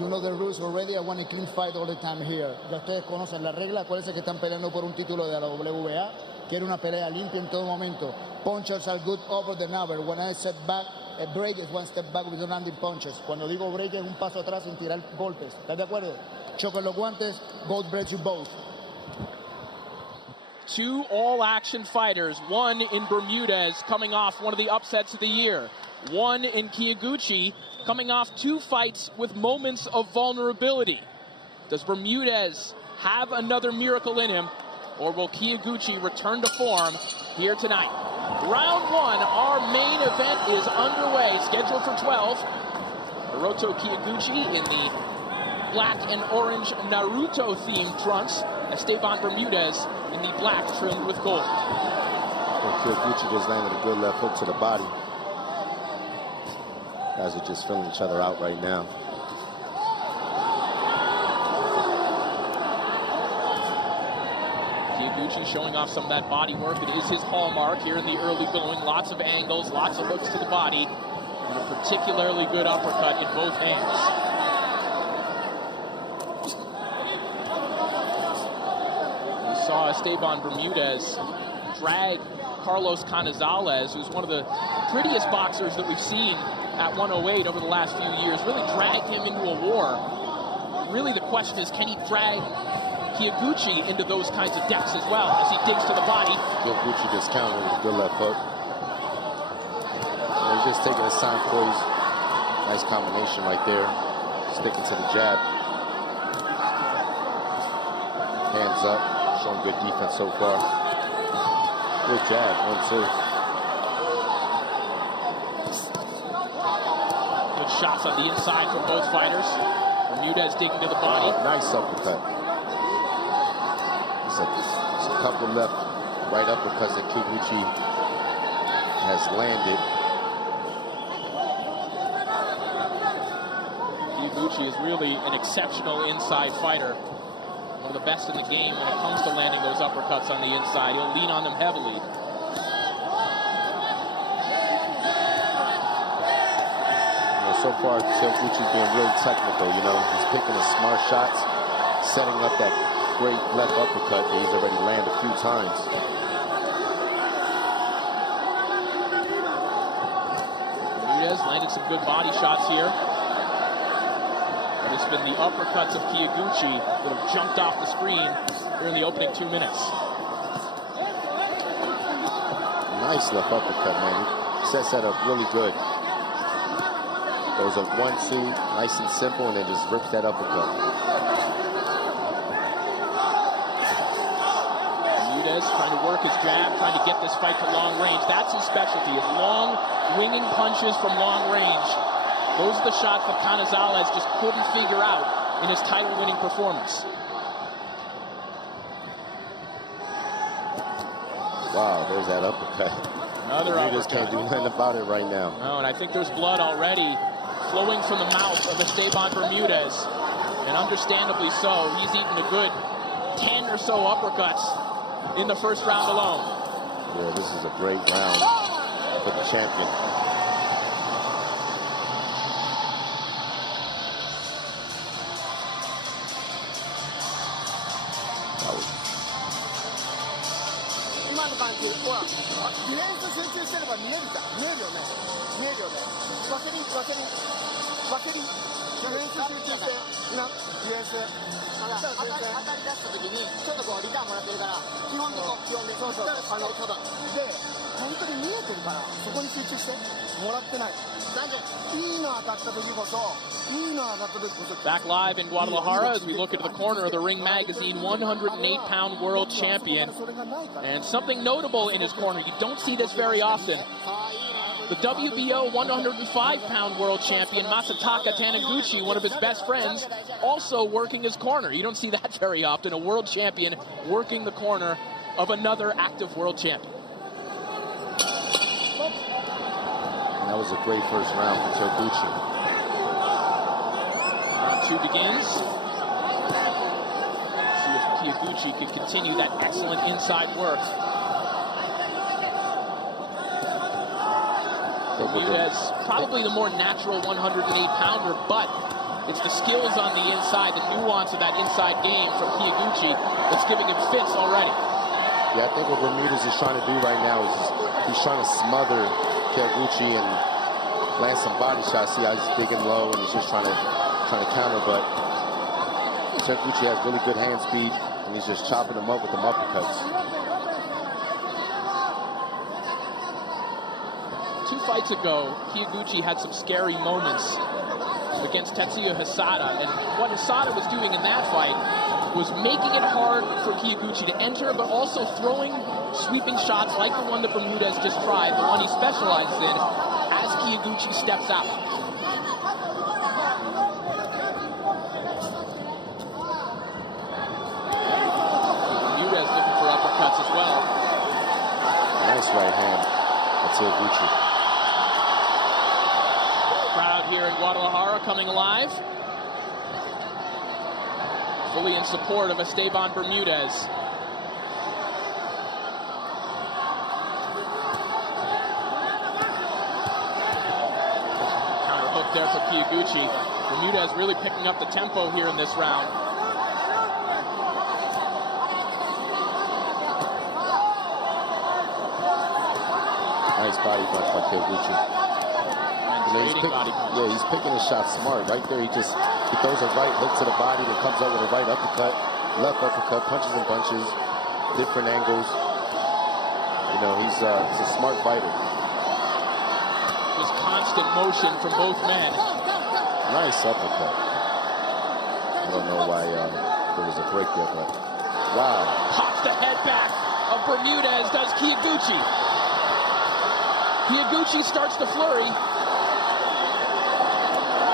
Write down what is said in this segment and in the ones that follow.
You know the rules already. I want a clean fight all the time here. Ya ustedes conocen la regla. Acuérdense que están peleando por un título de la WBA. Quiero una pelea limpia en todo momento. Punchers are good over the number. When I step back, a break is one step back with landing punches. Cuando digo break es un paso atrás sin tirar golpes. ¿Estás de acuerdo? Chocan los guantes. Both breaks you both. Two all-action fighters, one in Bermudez coming off one of the upsets of the year, one in Kiyoguchi coming off two fights with moments of vulnerability. Does Bermudez have another miracle in him, or will Kiyoguchi return to form here tonight? Round one, our main event is underway, scheduled for 12. Hiroto Kiyoguchi in the black and orange Naruto-themed trunks. Esteban Bermudez in the black trimmed with gold. Kiyoguchi just landed a good left hook to the body. Guys are just filling each other out right now. Kiyoguchi showing off some of that body work. It is his hallmark here in the early going. Lots of angles, lots of hooks to the body, and a particularly good uppercut in both hands. Saw Esteban Bermudez drag Carlos Canizales, who's one of the prettiest boxers that we've seen at 108 over the last few years, really drag him into a war. Really the question is, can he drag Kiyoguchi into those kinds of depths as well as he digs to the body? Kiyoguchi just countered with a good left hook. And he's just taking his time poise. Nice combination right there. Sticking to the jab. Hands up. Showing good defense so far. Good jab, 1-2. Good shots on the inside from both fighters. Bermudez digging to the body. Oh, nice uppercut. There's a couple left right uppercuts that Kiyoguchi has landed. Kiyoguchi is really an exceptional inside fighter. One of the best in the game when it comes to landing those uppercuts on the inside. He'll lean on them heavily. So far, Kiyoguchi's being really technical, you know. He's picking his smart shots, setting up that great left uppercut that he's already landed a few times. Bermudez landed some good body shots here. It's been the uppercuts of Kiyoguchi that have jumped off the screen here in the opening 2 minutes. Nice left uppercut, man. He sets that up really good. Goes up 1-2, nice and simple, and then just rips that uppercut. Bermudez trying to work his jab, trying to get this fight to long range. That's his specialty, is long, winging punches from long range. Those are the shots that Canizales just couldn't figure out in his title-winning performance. Wow, there's that uppercut. Another uppercut. You just can't do nothing about it right now. No, and I think there's blood already flowing from the mouth of Esteban Bermudez. And understandably so. He's eaten a good 10 or so uppercuts in the first round alone. Yeah, this is a great round for the champion. Back live in Guadalajara as we look into the corner of the Ring Magazine 108-pound world champion. And something notable in his corner, you don't see this very often. The WBO 105-pound world champion, Masataka Taniguchi, one of his best friends, also working his corner. You don't see that very often, a world champion working the corner of another active world champion. That was a great first round for Kiyoguchi. Round two begins. See if Kiyoguchi can continue that excellent inside work. Bermudez, probably the more natural 108-pounder, but It's the skills on the inside, the nuance of that inside game from Kiyoguchi that's giving him fits already. Yeah, I think what Bermudez is trying to do right now is he's trying to smother Kiyoguchi and land some body shots. See how he's digging low and he's just trying to counter, but Kiyoguchi has really good hand speed and he's just chopping him up with the uppercuts. 2 fights ago, Kiyoguchi had some scary moments against Tetsuya Hisada, and what Hisada was doing in that fight was making it hard for Kiyoguchi to enter, but also throwing sweeping shots like the one that Bermudez just tried, the one he specializes in, as Kiyoguchi steps out. Bermudez looking for uppercuts as well. Nice right hand. That's Kiyoguchi. Crowd here in Guadalajara coming alive. Fully in support of Esteban Bermudez. Counter hook there for Kiyoguchi. Bermudez really picking up the tempo here in this round. Nice body punch by Kiyoguchi. He's picking his shot smart. Right there, he throws a right hook to the body, then comes up with a right uppercut, left uppercut, punches and bunches, different angles. You know, he's a smart fighter. Just constant motion from both men. Nice uppercut. I don't know why there was a break there, but wow. Pops the head back of Bermudez, does Kiyoguchi. Kiyoguchi starts to flurry.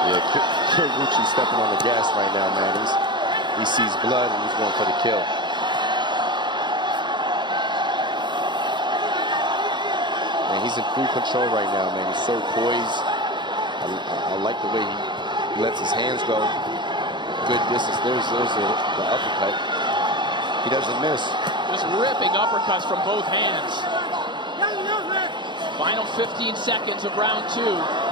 Yeah, Kiyoguchi stepping on the gas right now, man. He sees blood and he's going for the kill. Man, he's in full control right now, man. He's so poised. I like the way he lets his hands go. Good distance. There's the uppercut. He doesn't miss. Just ripping uppercuts from both hands. Final 15 seconds of round 2.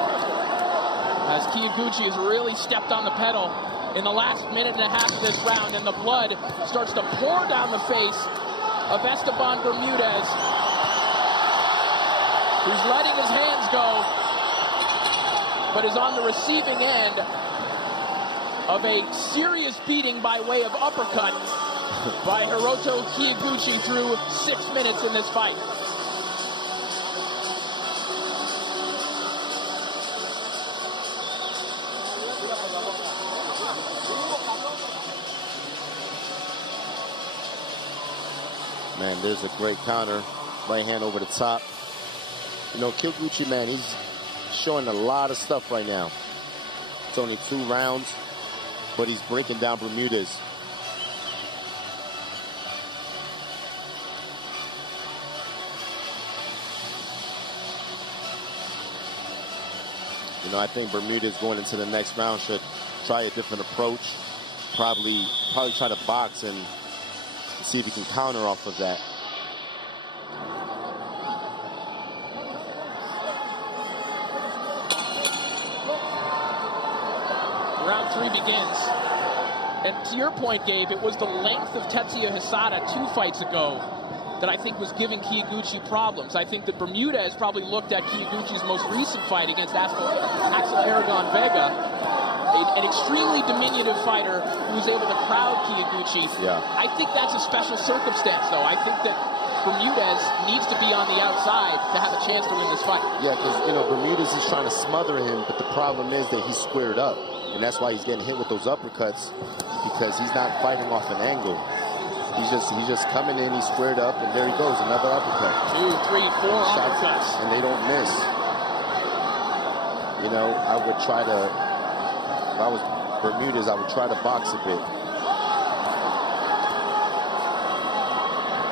As Kiyoguchi has really stepped on the pedal in the last minute and a half of this round, and the blood starts to pour down the face of Esteban Bermudez, who's letting his hands go, but is on the receiving end of a serious beating by way of uppercut by Hiroto Kiyoguchi through 6 minutes in this fight. Man, there's a great counter. Right hand over the top. You know, Kiyoguchi, man, he's showing a lot of stuff right now. It's only 2 rounds, but he's breaking down Bermudez. You know, I think Bermudez going into the next round should try a different approach. Probably try to box and see if he can counter off of that. Round 3 begins. And to your point, Gabe, it was the length of Tetsuya Hisada 2 fights ago that I think was giving Kiyoguchi problems. I think that Bermudez probably looked at Kiyoguchi's most recent fight against Axel Aragon Vega, an extremely diminutive fighter who was able to crowd Kiyoguchi. Yeah. I think that's a special circumstance, though. I think that Bermudez needs to be on the outside to have a chance to win this fight. Yeah, because, you know, Bermudez is trying to smother him, but the problem is that he's squared up. And that's why he's getting hit with those uppercuts, because he's not fighting off an angle. He's just coming in, he's squared up, and there he goes, another uppercut. 2, 3, 4 uppercuts. And they don't miss. You know, I would try to, if I was Bermudez, I would try to box a bit.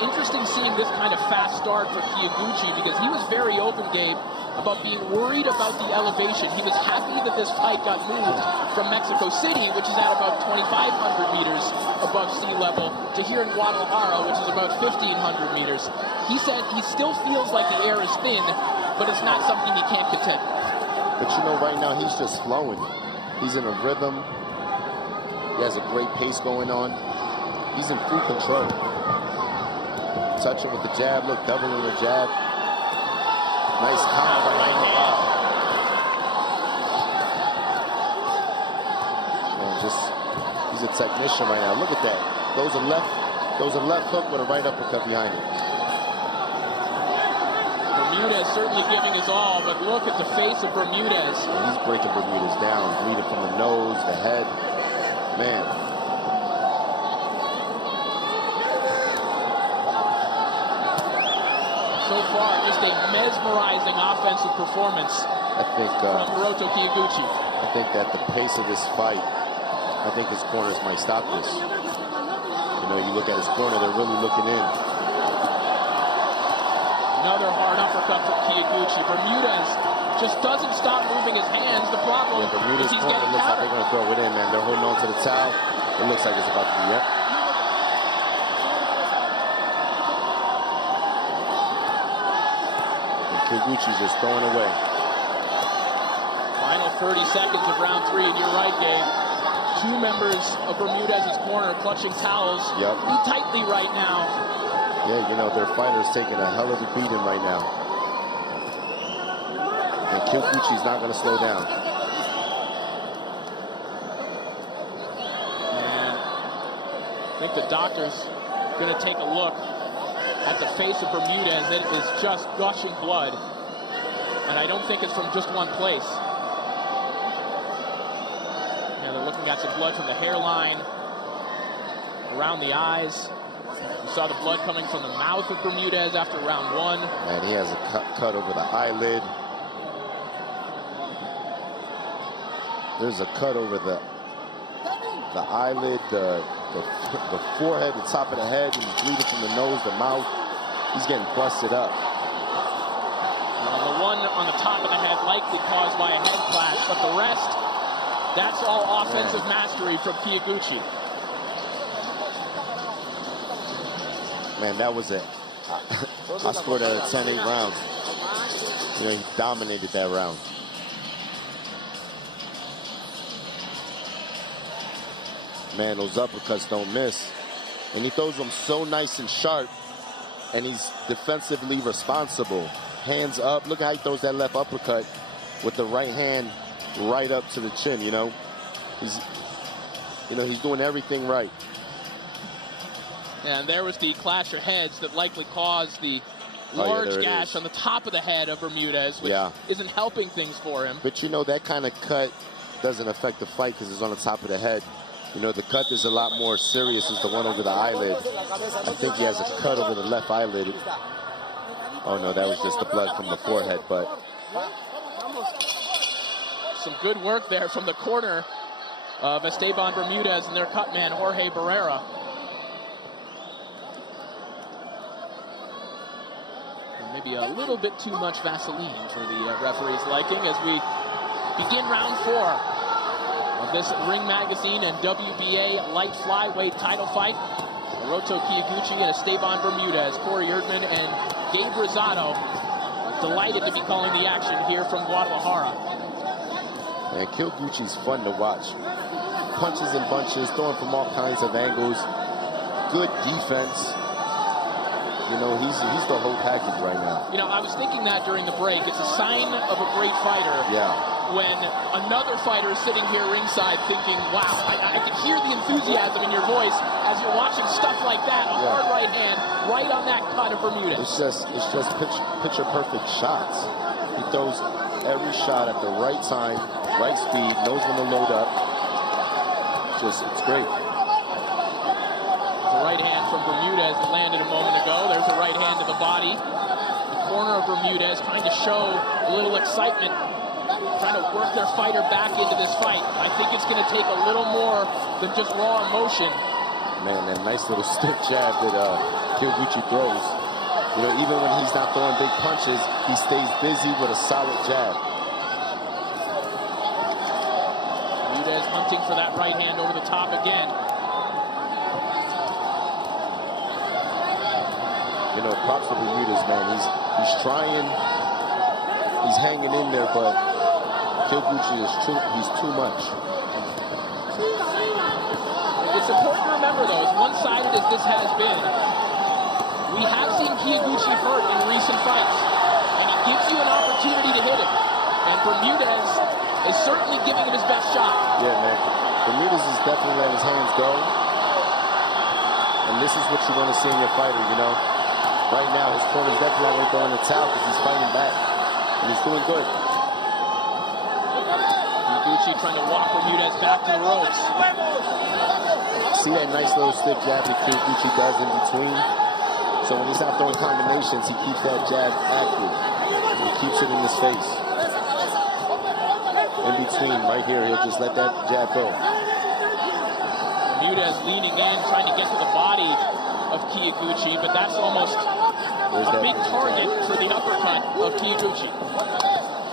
Interesting seeing this kind of fast start for Kiyoguchi, because he was very open, Gabe, about being worried about the elevation. He was happy that this fight got moved from Mexico City, which is at about 2,500 meters above sea level, to here in Guadalajara, which is about 1,500 meters. He said he still feels like the air is thin, but it's not something he can't contend. But you know, right now he's just flowing. He's in a rhythm. He has a great pace going on. He's in full control. Touching with the jab. Look, doubling the jab. Nice counter right hand. Man, he's a technician right now. Look at that. Goes a left hook with a right uppercut behind it. Bermudez certainly giving his all, but look at the face of Bermudez. Man, he's breaking Bermudez down, bleeding from the nose, the head. Man. So far, just a mesmerizing offensive performance from Hiroto Kiyoguchi. I think that the pace of this fight, I think his corners might stop this. You know, you look at his corner, they're really looking in. Another hard uppercut from Kiyoguchi. Bermudez just doesn't stop moving his hands. The problem is he's getting looks like countered. they're going to throw it in, man. They're holding on to the towel. It looks like it's about to be, yep. Kiyoguchi's just throwing away. Final 30 seconds of round 3, and you're right, Gabe. Two members of Bermudez's corner clutching towels tightly right now. Yeah, you know, their fighter's taking a hell of a beating right now. And Kiyoguchi's not going to slow down. And I think the doctor's going to take a look at the face of Bermudez. It is just gushing blood. And I don't think it's from just one place. Yeah, they're looking at some blood from the hairline, around the eyes. We saw the blood coming from the mouth of Bermudez after round 1. And he has a cut over the eyelid. There's a cut over the eyelid, the forehead, the top of the head, and he's bleeding from the nose, the mouth. He's getting busted up. The one on the top of the head likely caused by a head clash, but the rest, that's all offensive mastery from Kiyoguchi. Man, that was it. I scored at a 10-8 round. You know, he dominated that round. Man, those uppercuts don't miss. And he throws them so nice and sharp. And he's defensively responsible. Hands up. Look how he throws that left uppercut with the right hand right up to the chin, you know. He's doing everything right. And there was the clash of heads that likely caused the large gash on the top of the head of Bermudez, which isn't helping things for him. But, you know, that kind of cut doesn't affect the fight because it's on the top of the head. You know, the cut is a lot more serious is the one over the eyelid. I think he has a cut over the left eyelid. Oh, no, that was just the blood from the forehead, but... Some good work there from the corner of Esteban Bermudez and their cut man, Jorge Barrera. Maybe a little bit too much Vaseline for the referee's liking as we begin round 4 of this Ring Magazine and WBA light flyweight title fight. Hiroto Kiyoguchi and Esteban Bermudez, Corey Erdman and Gabe Rosado, delighted to be calling the action here from Guadalajara. And Kiyoguchi's fun to watch. Punches and bunches, throwing from all kinds of angles. Good defense. You know, he's the whole package right now. You know, I was thinking that during the break. It's a sign of a great fighter. Yeah. When another fighter is sitting here ringside thinking, wow, I can hear the enthusiasm in your voice as you're watching stuff like that. A hard right hand right on that cut of Bermudez. It's just picture perfect shots. He throws every shot at the right time, right speed, knows when to load up. It's great. The right hand from Bermudez that landed a moment ago. There's a right hand to the body. The corner of Bermudez trying to show a little excitement, trying to work their fighter back into this fight. I think it's going to take a little more than just raw emotion. Man, that nice little stiff jab that Kiyoguchi throws. You know, even when he's not throwing big punches, he stays busy with a solid jab. Bermudez hunting for that right hand over the top again. You know, props to Bermudez, man. He's trying, he's hanging in there, but Kiyoguchi he's too much. It's important to remember, though, as one-sided as this has been, we have seen Kiyoguchi hurt in recent fights, and he gives you an opportunity to hit him. And Bermudez is certainly giving him his best shot. Yeah, man. Bermudez is definitely letting his hands go. And this is what you want to see in your fighter, you know. Right now, his corner's definitely not going to throw in the towel because he's fighting back. And he's doing good. Kiyoguchi trying to walk Bermudez back to the ropes. See that nice little stiff jab that Kiyoguchi does in between? So when he's not throwing combinations, he keeps that jab active. He keeps it in his face. In between, right here, he'll just let that jab go. Bermudez leaning in, trying to get to the body of Kiyoguchi, but that's almost a big target for the uppercut of Kiyoguchi.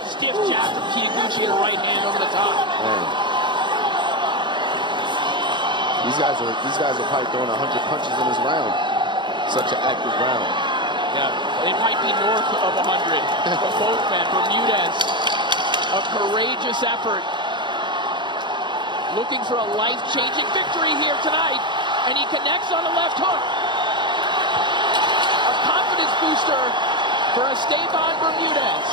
Stiff jab from Kiyoguchi and a right hand over the top. Man. These guys are probably throwing 100 punches in this round. Such an active round. Yeah, it might be north of 100 for both men. Bermudez, a courageous effort, looking for a life-changing victory here tonight, and he connects on the left hook. A confidence booster for Esteban Bermudez.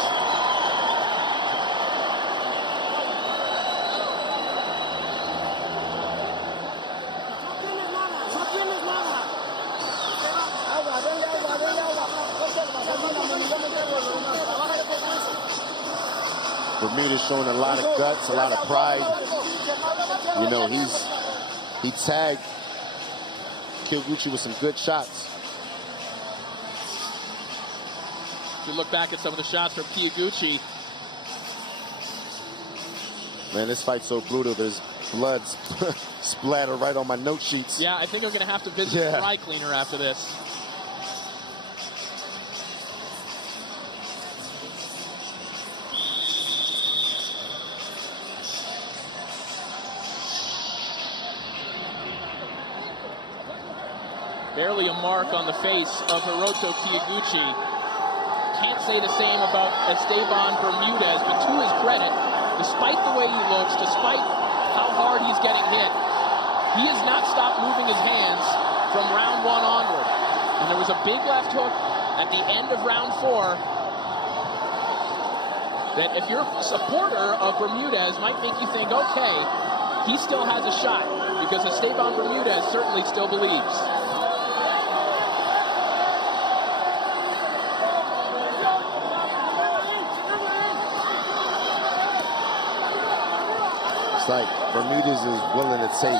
Bermudez showing a lot of guts, a lot of pride. You know, he tagged Kiyoguchi with some good shots. If you look back at some of the shots from Kiyoguchi. Man, this fight's so brutal. There's blood splatter right on my note sheets. Yeah, I think we're going to have to visit the dry cleaner after this. Barely a mark on the face of Hiroto Kiyoguchi. Can't say the same about Esteban Bermudez, but to his credit, despite the way he looks, despite how hard he's getting hit, he has not stopped moving his hands from round one onward. And there was a big left hook at the end of round 4 that if you're a supporter of Bermudez might make you think, okay, he still has a shot, because Esteban Bermudez certainly still believes. It's like Bermudez is willing to take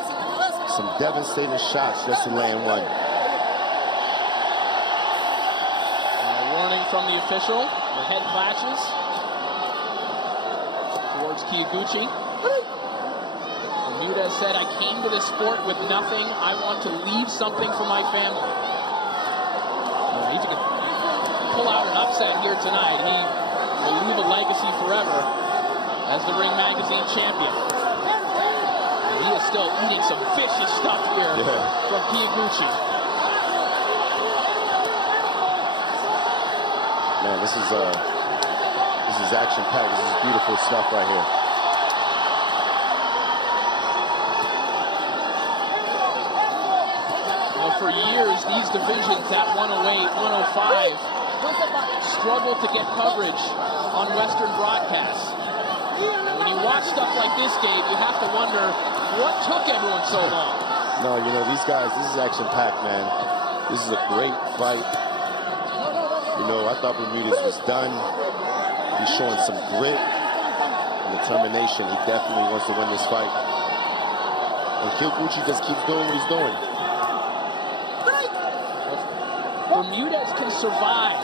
some devastating shots just to land one. And a warning from the official. The head flashes towards Kiyoguchi. Bermudez said, I came to this sport with nothing. I want to leave something for my family. He can pull out an upset here tonight. He will leave a legacy forever as the Ring Magazine champion. He is still eating some vicious stuff here from Kiyoguchi. Man, this is action-packed. This is beautiful stuff right here. Well, for years, these divisions at 108, 105 struggled to get coverage on Western broadcasts. And when you watch stuff like this, Gabe, you have to wonder, what took everyone so long? No, you know, these guys, this is action-packed, man. This is a great fight. You know, I thought Bermudez was done. He's showing some grit and determination. He definitely wants to win this fight. And Kiyoguchi just keeps doing what he's doing. Bermudez can survive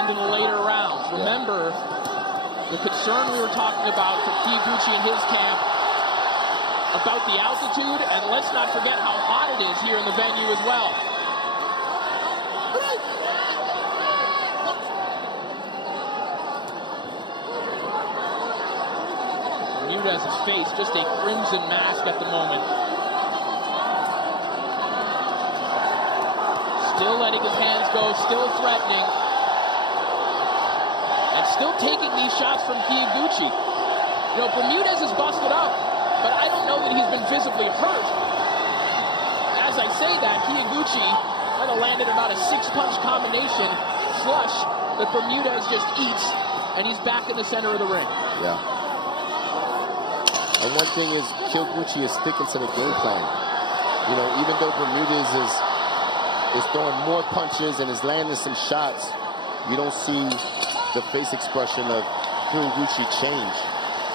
into the later rounds. Remember the concern we were talking about for Kiyoguchi and his camp about the altitude, and let's not forget how hot it is here in the venue as well. Bermudez's face just a crimson mask at the moment. Still letting his hands go, still threatening, and still taking these shots from Kiyoguchi. You know, Bermudez is busted up, but I don't know that he's been visibly hurt. as I say that, Kiyoguchi might have landed about a 6-punch combination flush that Bermudez just eats, and he's back in the center of the ring. Yeah. And one thing is, Kiyoguchi is sticking to the game plan. You know, even though Bermudez is throwing more punches and is landing some shots, you don't see the face expression of Kiyoguchi change.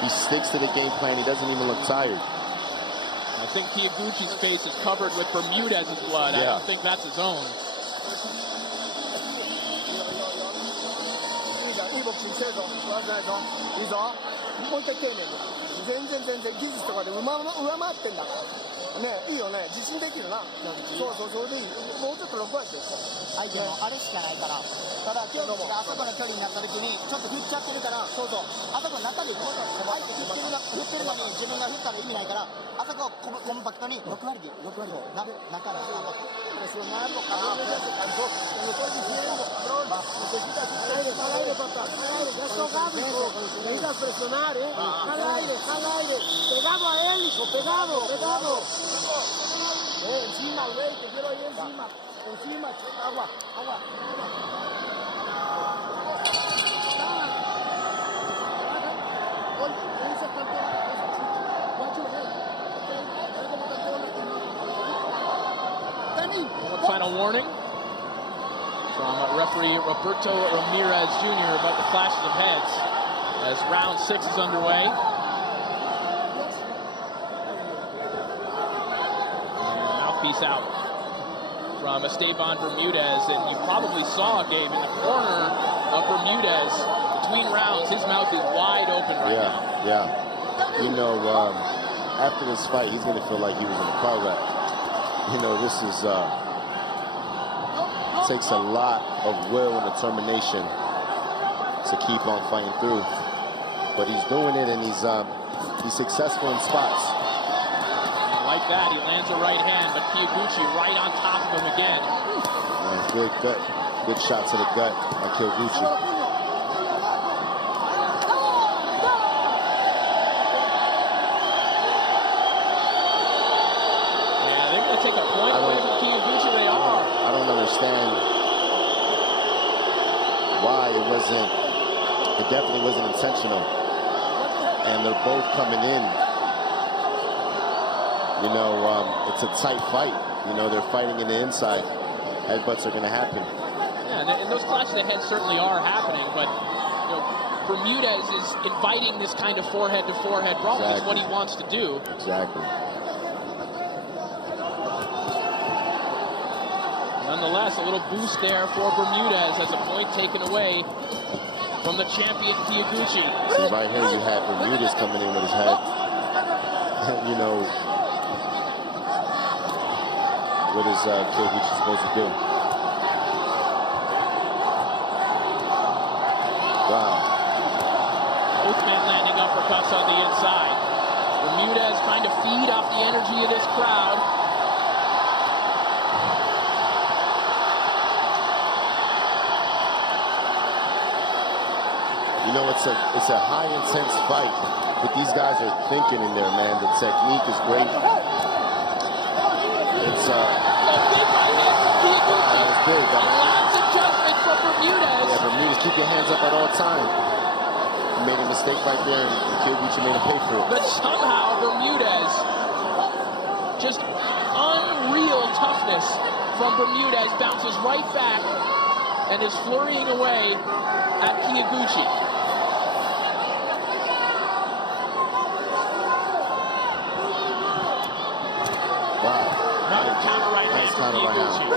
He sticks to the game plan. He doesn't even look tired. I think Kiyoguchi's face is covered with Bermudez's blood. Yeah. I don't think that's his own. Necesitas presionar, jala aire, pegado a él, hijo, pegado. Encima, güey, te quiero ahí encima, agua. Final warning from referee Roberto Ramirez Jr. about the flashes of heads as round 6 is underway. And mouthpiece out from Esteban Bermudez, and you probably saw, Gabe, in the corner of Bermudez between rounds, his mouth is wide open right now. Yeah. You know, after this fight, he's going to feel like he was in a car wreck. You know, this is takes a lot of will and determination to keep on fighting through. But he's doing it, and he's successful in spots. Like that, he lands a right hand, but Kiyoguchi right on top of him again. Good shot to the gut by Kiyoguchi. Understand why it definitely wasn't intentional, and they're both coming in. You know, it's a tight fight. You know, they're fighting in the inside. Headbutts are going to happen. Yeah, and those clashes of heads certainly are happening, but you know, Bermudez is inviting this kind of forehead-to-forehead brawl. That's what he wants to do. Exactly. Nonetheless, a little boost there for Bermudez as a point taken away from the champion Kiyoguchi. See, right here you have Bermudez coming in with his head. You know, what is Kiyoguchi supposed to do? Wow. Both men landing uppercuts on the inside. Bermudez trying to feed off the energy of this crowd. You know, it's a high intense fight, but these guys are thinking in there, man. The technique is great. It's big. Lots of judgment from Bermudez. Yeah, Bermudez, keep your hands up at all times. He made a mistake right there, and Kiyoguchi made him pay for it. But somehow Bermudez, just unreal toughness from Bermudez, bounces right back and is flurrying away at Kiyoguchi. Counter right hand from Kiyoguchi.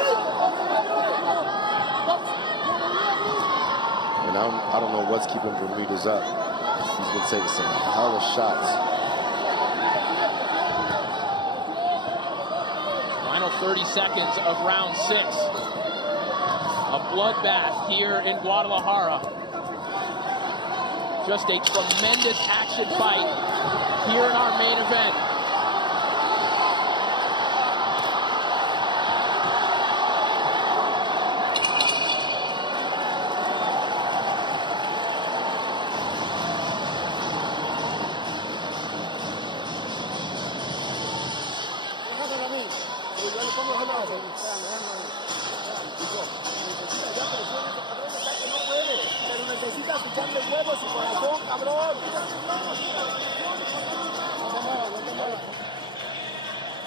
And I don't know what's keeping Bermudez up. He's been taking some hell of shots. Final 30 seconds of round 6. A bloodbath here in Guadalajara. Just a tremendous action fight here in our main event.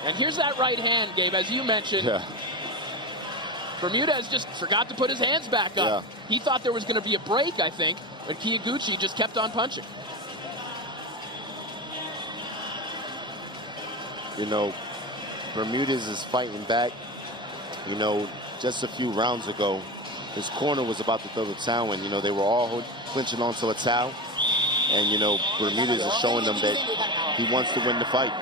And here's that right hand, Gabe, as you mentioned. Yeah. Bermudez just forgot to put his hands back up. Yeah. He thought there was going to be a break, I think, but Kiyoguchi just kept on punching. You know, Bermudez is fighting back. You know, just a few rounds ago, his corner was about to throw the towel in. You know, they were all clinching onto a towel. And, you know, Bermudez is showing them that he wants to win the fight.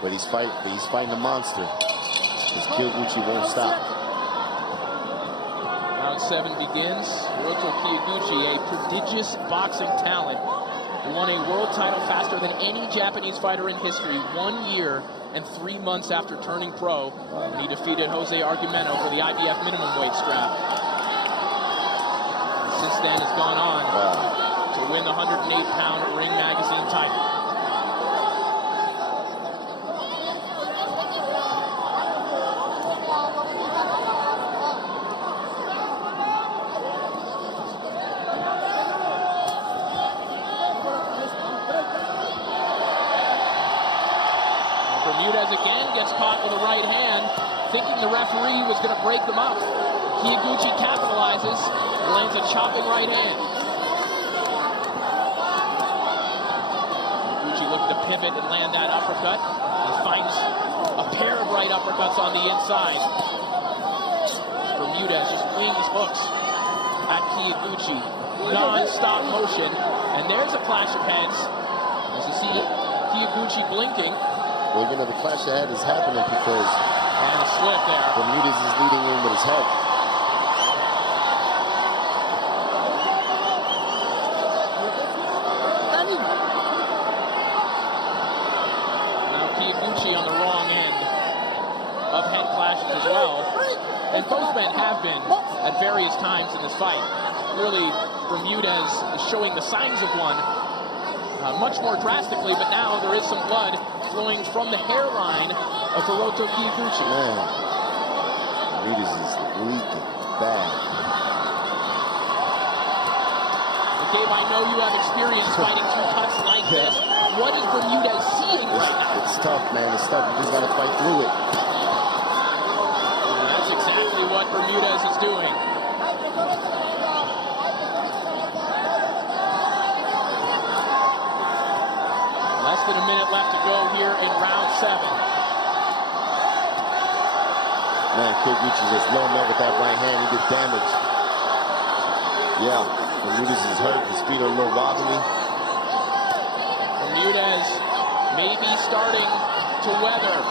But he's fighting a monster. Because Kiyoguchi won't stop. Round 7 begins. Hiroto Kiyoguchi, a prodigious boxing talent, who won a world title faster than any Japanese fighter in history, 1 year and 3 months after turning pro. And he defeated Jose Argumento for the IBF minimum weight strap. And since then has gone on to win the 108-pound Ring Magazine title. Bermudez again gets caught with a right hand, thinking the referee was going to break them up. Kiyoguchi capitalizes and lands a chopping right hand. Kiyoguchi looking to pivot and land that uppercut. He finds a pair of right uppercuts on the inside. Bermudez just wings hooks at Kiyoguchi. Non-stop motion. And there's a clash of heads. As you see Kiyoguchi blinking. Well, you know, the clash of head is happening because and a slip there. Bermudez is leading in with his head. Now Kiyoguchi on the wrong end of head clashes as well. And both men have been at various times in this fight. Really, Bermudez is showing the signs of one much more drastically, but now there is some blood flowing from the hairline of Hiroto Kiyoguchi. Man, Bermudez is leaking bad. Dave, I know you have experience fighting through cuts like this. What is Bermudez seeing right now? It's tough, man. It's tough. You just got to fight through it. And that's exactly what Bermudez is doing. Less than a minute left to go here in round 7. Man, Kiyoguchi just low up with that right hand. He gets damaged. Yeah, Bermudez is hurt. His feet are a little wobbly. Bermudez may be starting to weather.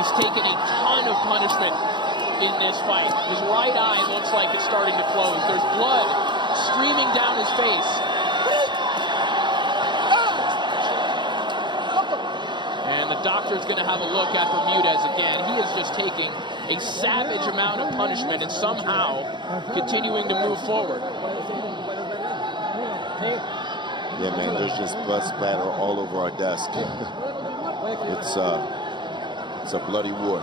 He's taken a ton of punishment in this fight. His right eye looks like it's starting to close. There's blood streaming down his face. And the doctor's going to have a look at Bermudez again. He is just taking a savage amount of punishment and somehow continuing to move forward. Yeah, man, there's just blood splatter all over our desk. It's a bloody war.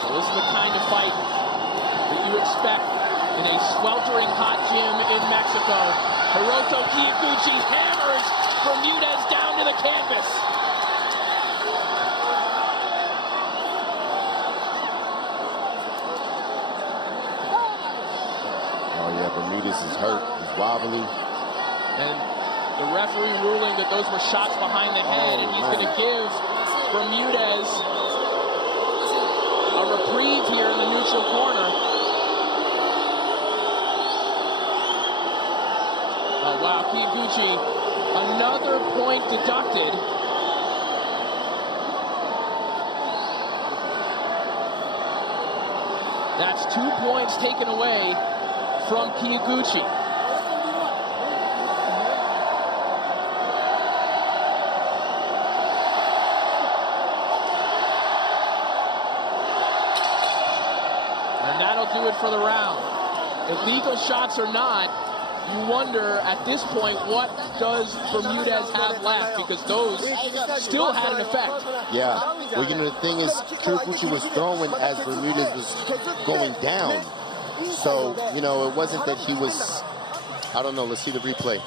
So this is the kind of fight that you expect in a sweltering hot gym in Mexico. Hiroto Kiyoguchi hammers Bermudez down to the canvas. Oh, yeah, Bermudez is hurt. He's wobbly. And the referee ruling that those were shots behind the head, and he's going to give Bermudez a reprieve here in the neutral corner. Oh, wow, Kiyoguchi, another point deducted. That's 2 points taken away from Kiyoguchi. And that'll do it for the round. illegal shots or not, you wonder at this point, what does Bermudez have left? Because those still had an effect. Yeah. Well, you know, the thing is, Kyoguchi was throwing as Bermudez was going down. So, you know, it wasn't that he was, I don't know, let's see the replay.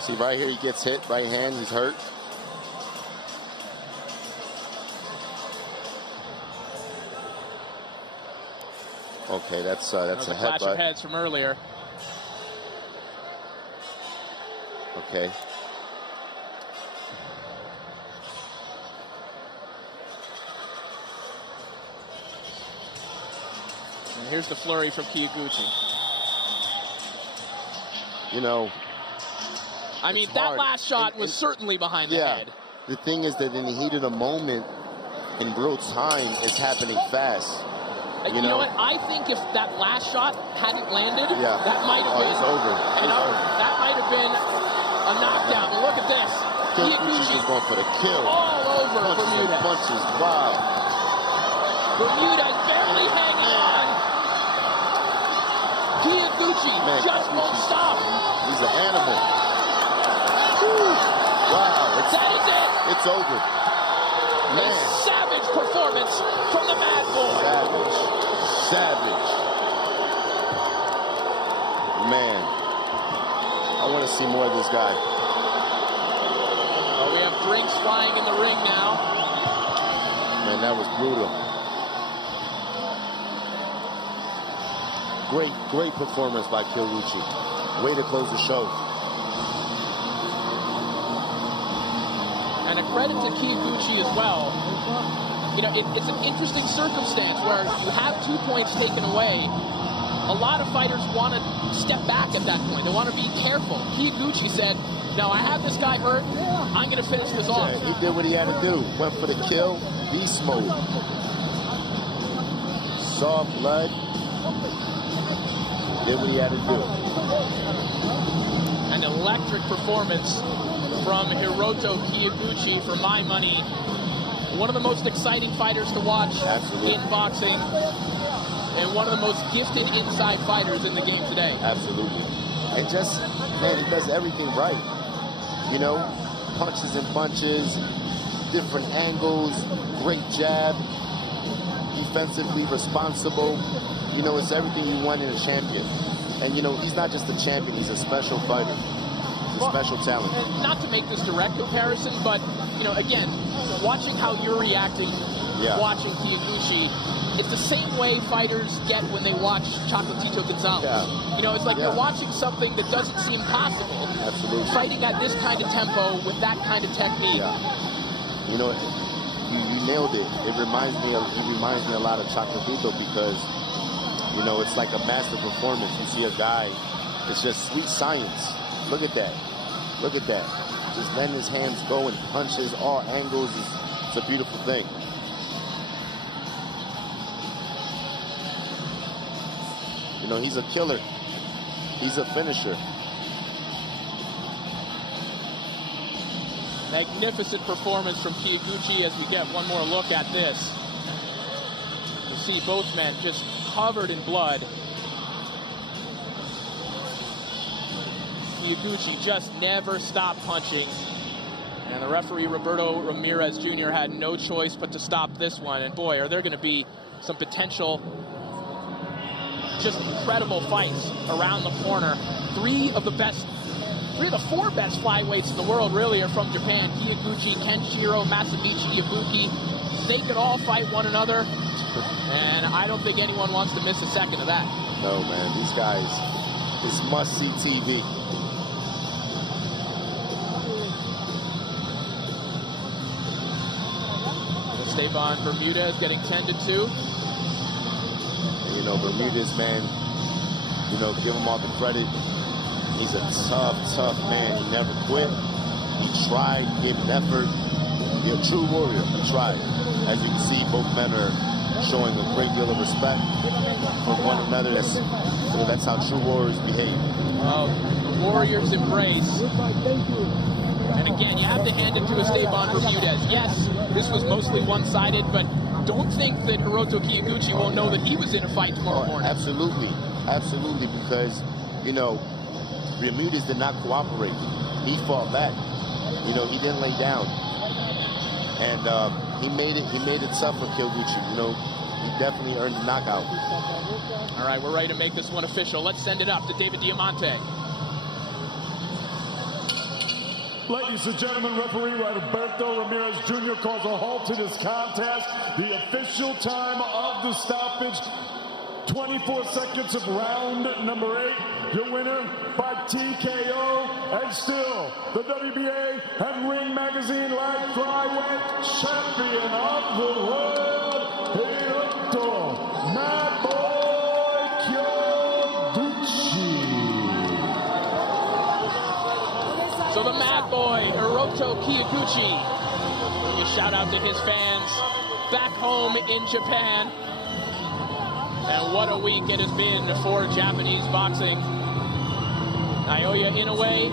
See, right here, he gets hit, right hand, he's hurt. Okay, that's a clash of headbutt. heads from earlier. Okay. And here's the flurry from Kyoguchi. You know, I mean, that last shot was certainly behind the head. The thing is that in the heat of the moment, in real time, it's happening fast. You know what? I think if that last shot hadn't landed, that might have been it's over. That might have been a knockdown. But look at this. Kyoguchi's going for the kill. All over Bermudez. Punches, wow. Bermudez barely hanging on. Kyoguchi just won't stop. He's an animal. Wow. That is it. It's over. A savage performance from the Mad Boy. Savage. Man. I want to see more of this guy. Oh, we have drinks flying in the ring now. Man, that was brutal. Great performance by Kyoguchi. Way to close the show. And a credit to Kyoguchi as well. You know, it's an interesting circumstance where you have 2 points taken away. A lot of fighters want to step back at that point. They want to be careful. Kyoguchi said, no, I have this guy hurt. I'm going to finish this off. Yeah, he did what he had to do. Went for the kill. Beast mode. Saw blood. Did what he had to do. An electric performance from Hiroto Kyoguchi, for my money. One of the most exciting fighters to watch in boxing, and one of the most gifted inside fighters in the game today. Absolutely. And just, man, he does everything right. You know, punches and bunches, different angles, great jab, defensively responsible. You know, it's everything you want in a champion. And, you know, he's not just a champion, he's a special fighter. Special talent. Not to make this direct comparison, but, you know, again, watching how you're reacting, watching Kyoguchi, it's the same way fighters get when they watch Chocolatito Gonzalez. You know, it's like you're watching something that doesn't seem possible. Absolutely. Fighting at this kind of tempo with that kind of technique. You know, you nailed it. He reminds me a lot of Chocolatito because, you know, it's like a master performance. You see a guy, it's just sweet science. Look at that. Look at that. Just letting his hands go and punches all angles. It's a beautiful thing. You know, he's a killer. He's a finisher. Magnificent performance from Kyoguchi as we get one more look at this. You see both men just covered in blood. Kyoguchi just never stopped punching. And the referee, Roberto Ramirez Jr., had no choice but to stop this one. And boy, are there going to be some potential, just incredible fights around the corner. Three of the four best flyweights in the world really are from Japan. Kyoguchi, Kenshiro, Masamichi, Ibuki. They could all fight one another. And I don't think anyone wants to miss a second of that. No, man. These guys, it's must-see TV. Esteban Bermudez getting tended to. And, you know, Bermudez, man, you know, give him all the credit. He's a tough man. He never quit. He tried, he gave an effort. Be a true warrior. He tried. As you can see, both men are showing a great deal of respect for one another. That's how true warriors behave. The warriors embrace. And again, you have to hand it to Esteban Bermudez. Yes, this was mostly one-sided, but don't think that Hiroto Kiyoguchi won't know that he was in a fight tomorrow morning. Absolutely. Absolutely, because, you know, Bermudez did not cooperate. He fought back. You know, he didn't lay down. And he made it tough for Kiyoguchi. You know, he definitely earned the knockout. All right, we're ready to make this one official. Let's send it up to David Diamante. Ladies and gentlemen, referee Roberto Ramirez Jr. calls a halt to this contest. The official time of the stoppage, 24 seconds of round number 8. Your winner by TKO, and still the WBA and Ring Magazine Light Flyweight Champion of the World, Hiroto Mad Boy Kiyoguchi. So the Mad Boy, Hiroto Kiyoguchi. A shout out to his fans back home in Japan. And what a week it has been for Japanese boxing. Naoya Inoue